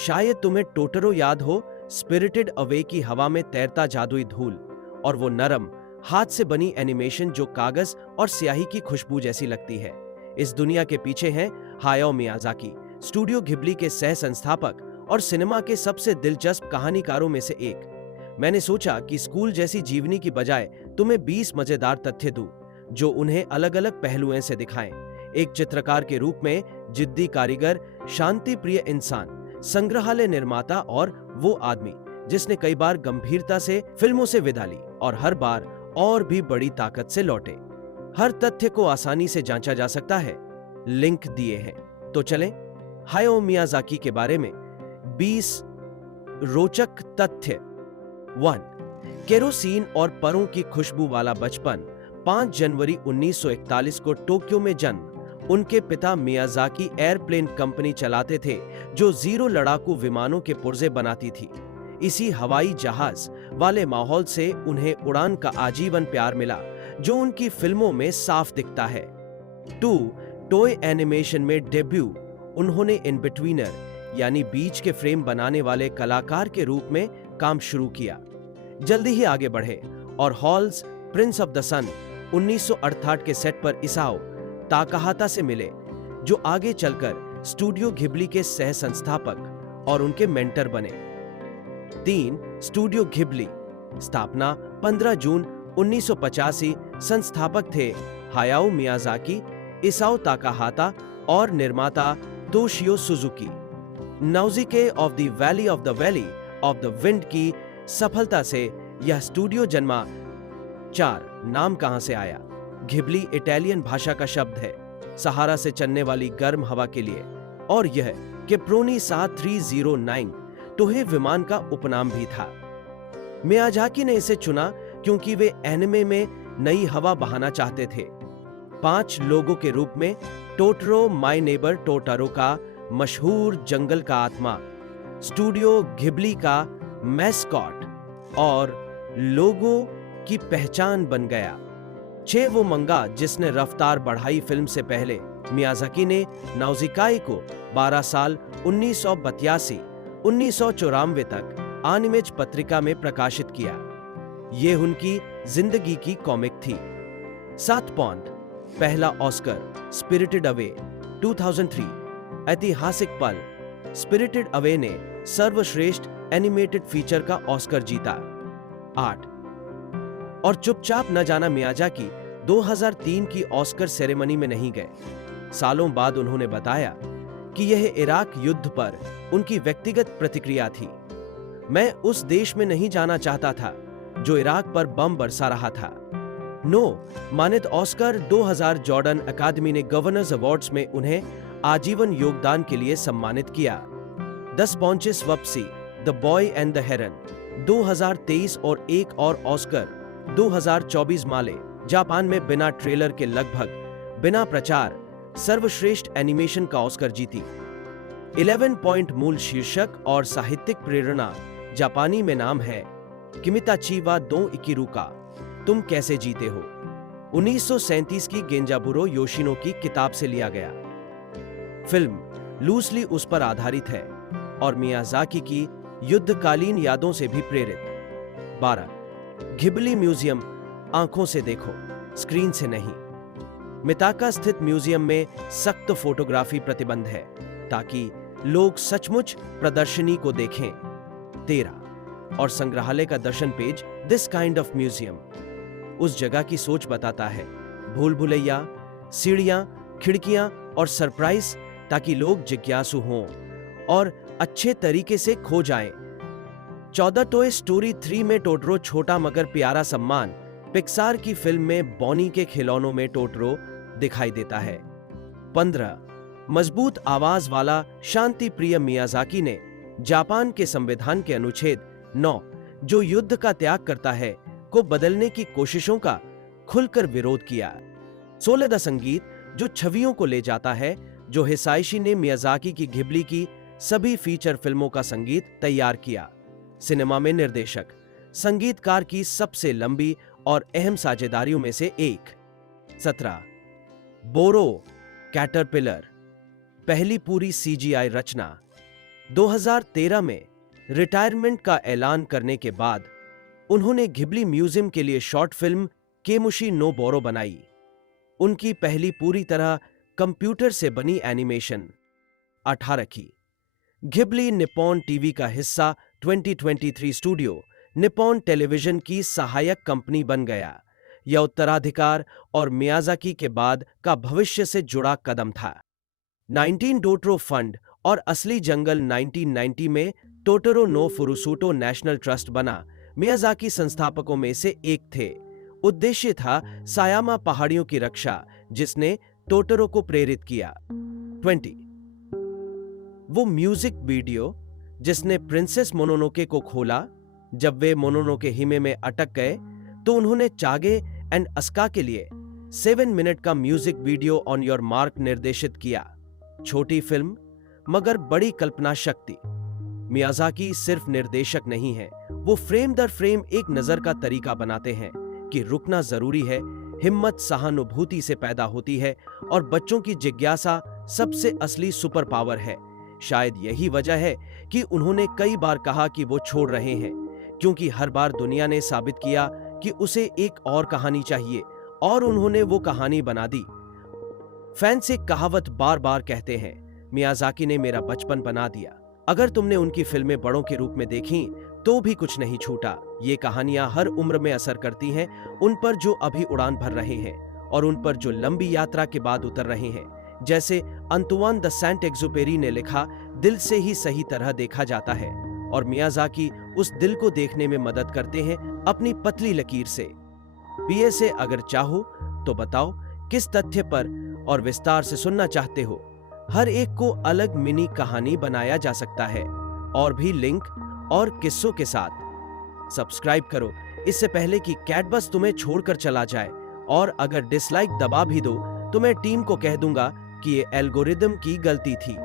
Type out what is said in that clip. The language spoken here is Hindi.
शायद तुम्हें टोटरो याद हो, स्पिरिटेड अवे की हवा में तैरता जादुई धूल और वो नरम हाथ से बनी एनिमेशन जो कागज और स्याही की खुशबू जैसी लगती है। इस दुनिया के पीछे हैं हायाओ मियाजाकी, स्टूडियो घिबली के सह संस्थापक और सिनेमा के सबसे दिलचस्प कहानीकारों में से एक। मैंने सोचा कि स्कूल जैसी जीवनी की बजाय तुम्हें 20 मजेदार तथ्य दूं जो उन्हें अलग अलग पहलुओं से दिखाएं। एक चित्रकार के रूप में जिद्दी कारीगर, शांति प्रिय इंसान, संग्रहालय निर्माता और वो आदमी जिसने कई बार गंभीरता से फिल्मों से विदा ली और हर बार और भी बड़ी ताकत से लौटे। हर तथ्य को आसानी से जांचा जा सकता है, लिंक दिए हैं। तो चलें हायाओ मियाजाकी के बारे में 20 रोचक तथ्य। 1. केरोसिन और परों की खुशबू वाला बचपन। 5 जनवरी 1941 को टोक्यो में जन्म। उनके पिता मियाजाकी एयरप्लेन कंपनी चलाते थे जो जीरो लड़ाकू विमानों के पुर्जे बनाती थी। इसी हवाई जहाज वाले माहौल से उन्हें उड़ान का आजीवन प्यार मिला जो उनकी फिल्मों में साफ दिखता है। 2. टॉय एनिमेशन में डेब्यू। उन्होंने इन बिटवीनर यानी बीच के फ्रेम बनाने वाले कलाकार के रूप में काम शुरू किया। जल्दी ही आगे बढ़े और हॉल्स प्रिंस ऑफ द सन 1968 के सेट पर इसाओ ताकाहाता से मिले जो आगे चलकर स्टूडियो घिबली के सह संस्थापक और उनके मेंटर बने। 3. स्टूडियो घिबली स्थापना 15 जून 1985। संस्थापक थे हायाओ मियाजाकी, इसाओ ताकाहाता और निर्माता Toshio Suzuki. Nausicaa of the valley of the wind की सफलता से यह स्टूडियो जन्मा। 4. नाम कहां से आया? घिबली इटालियन भाषा का शब्द है सहारा से चलने वाली गर्म हवा के लिए, और यह केप्रोनी 7309 टोहे विमान का उपनाम भी था। मियाजाकी ने इसे चुना क्योंकि वे एनिमे में नई हवा बहाना चाहते थे। 5 लोगों के रूप में टोटरो माय नेबर टोटारो का मशहूर जंगल का आत्मा, स्टूडियो घिबली का मैस्कॉट और लोगो की पहचान बन गया। 6. वो मंगा जिसने रफ्तार बढ़ाई। फिल्म से पहले मियाजाकी ने नाउजिकाई को 12 साल 1982-1994 तक एनिमेज पत्रिका में प्रकाशित किया। ये उनकी जिंदगी की कॉमिक थी। 7. पॉन्ड पहला ऑस्कर। स्पिरिटेड अवे 2003 ऐतिहासिक पल। स्पिरिटेड अवे ने सर्वश्रेष्ठ एनिमेटेड फीचर का ऑस्कर जीता। 8. और चुपचाप न जाना मियाजाकी 2003 की ऑस्कर सेरेमनी में नहीं गए। सालों बाद उन्होंने बताया कि यह इराक युद्ध पर उनकी व्यक्तिगत प्रतिक्रिया थी। मैं उस देश में नहीं जाना चाहता था जो इराक पर बम बरसा रहा था। मानित ऑस्कर 2000 जॉर्डन अकादमी ने गवर्नर्स अवार्ड्स में उन्हें आजीवन योगदान के लिए सम्मानित किया। 10 ponchos वपसी the boy and the हेरन 2023 और एक और ऑस्कर 2024 माले जापान में बिना ट्रेलर के लगभग बिना प्रचार सर्वश्रेष्ठ एनिमेशन का ऑस्कर जीती। 11 पॉइंट मूल शीर्षक और साहित्यिक प्रेरणा जापानी में नाम है किमिताची वा दो इकिरुका, तुम कैसे जीते हो। 1937 की गेंजाबुरो योशिनो की किताब से लिया गया। फिल्म लूसली उस पर आधारित है और मियाजाकी की युद्धकालीन यादों से भी प्रेरित। 12. घिबली म्यूजियम आंखों से देखो, स्क्रीन से नहीं। मिताका स्थित म्यूजियम में सख्त फोटोग्राफी प्रतिबंध है ताकि लोग सचमुच प्रदर्शनी को देखें। 13. और संग्रहालय का दर्शन page this kind of museum उस जगह की सोच बताता है। भूल भुलैया, सीढ़ियां, खिड़कियां और सरप्राइज ताकि लोग जिज्ञासु हों और अच्छे तरीके से खो जाएं। 14. टॉय स्टोरी 3 में टोटरो छोटा मगर प्यारा सम्मान। पिक्सार की फिल्म में बॉनी के खिलौनों में टोटरो दिखाई देता है। 15. मजबूत आवाज वाला शांति प्रिय मियाजाकी ने जापान के संविधान के अनुच्छेद 9 जो युद्ध का त्याग करता है को बदलने की कोशिशों का खुलकर विरोध किया। 16. संगीत जो छवियों को ले जाता है, जो हिसाइशी ने मियाजाकी की घिबली की सभी फीचर फिल्मों का संगीत तैयार किया। सिनेमा में निर्देशक, संगीतकार की सबसे लंबी और अहम साझेदारियों में से एक। 17. बोरो कैटरपिलर पहली पूरी CGI रचना। 2013 में रिटायरमेंट का ऐलान करने के बाद उन्होंने घिबली म्यूजियम के लिए शॉर्ट फिल्म केमुशी नो बोरो बनाई, उनकी पहली पूरी तरह कंप्यूटर से बनी एनिमेशन 18 की। घिबली निप्पॉन टीवी का हिस्सा 2023 स्टूडियो निप्पॉन टेलीविजन की सहायक कंपनी बन गया। यह उत्तराधिकार और मियाजाकी के बाद का भविष्य से जुड़ा कदम था। 19 डोटरो फंड और असली जंगल 1990 में टोटरो नो फुरुसुटो नेशनल ट्रस्ट बना। मियाजाकी संस्थापकों में से एक थे। उद्देश्य था सायामा पहाड़ियों की रक्षा, जिसने टोटरो को प्रेरित किया। 20 वो म्यूजिक वीडियो जिसने प्रिंसेस मोनोनोके को खोला। जब वे मोनोनोके हिमे में अटक गए तो उन्होंने चागे एंड अस्का के लिए 7 मिनट का music video on your mark निर्देशित किया। छोटी फिल्म मगर बड़ी कल्पना शक्ति। मियाजाकी सिर्फ निर्देशक नहीं है, वो फ्रेम दर फ्रेम एक नजर का तरीका बनाते हैं कि रुकना जरूरी है। हिम्मत सहानुभूति से पैदा होती है और बच्चों की जिज्ञासा सबसे असली सुपर पावर है। शायद यही वजह है कि उन्होंने कई बार कहा कि वो छोड़ रहे हैं, क्योंकि हर बार दुनिया ने साबित किया कि उसे एक और कहानी चाहिए और उन्होंने वो कहानी बना दी। फैंस एक कहावत बार बार कहते हैं, मियाजाकी ने मेरा बचपन बना दिया। अगर तुमने उनकी फिल्में बड़ों के रूप में देखी तो भी कुछ नहीं छूटा। ये कहानियां हर उम्र में असर करती हैं, उन पर जो अभी उड़ान भर रहे हैं और उन पर जो लंबी यात्रा के बाद उतर रहे हैं। जैसे अंतुआन द सेंट-एक्जुपेरी ने लिखा, दिल से ही सही तरह देखा जाता है, और मियाजाकी उस दिल को देखने में मदद करते हैं अपनी पतली लकीर से। पीएसए अगर चाहो तो बताओ किस तथ्य पर और विस्तार से सुनना चाहते हो। हर एक को अलग मिनी कहानी बनाया जा सकता है, और भी लिंक और किस्सों के साथ। सब्सक्राइब करो इससे पहले कि कैटबस तुम्हें छोड़कर चला जाए, और अगर डिसलाइक दबा भी दो तो मैं टीम को कह दूंगा कि ये एल्गोरिदम की गलती थी।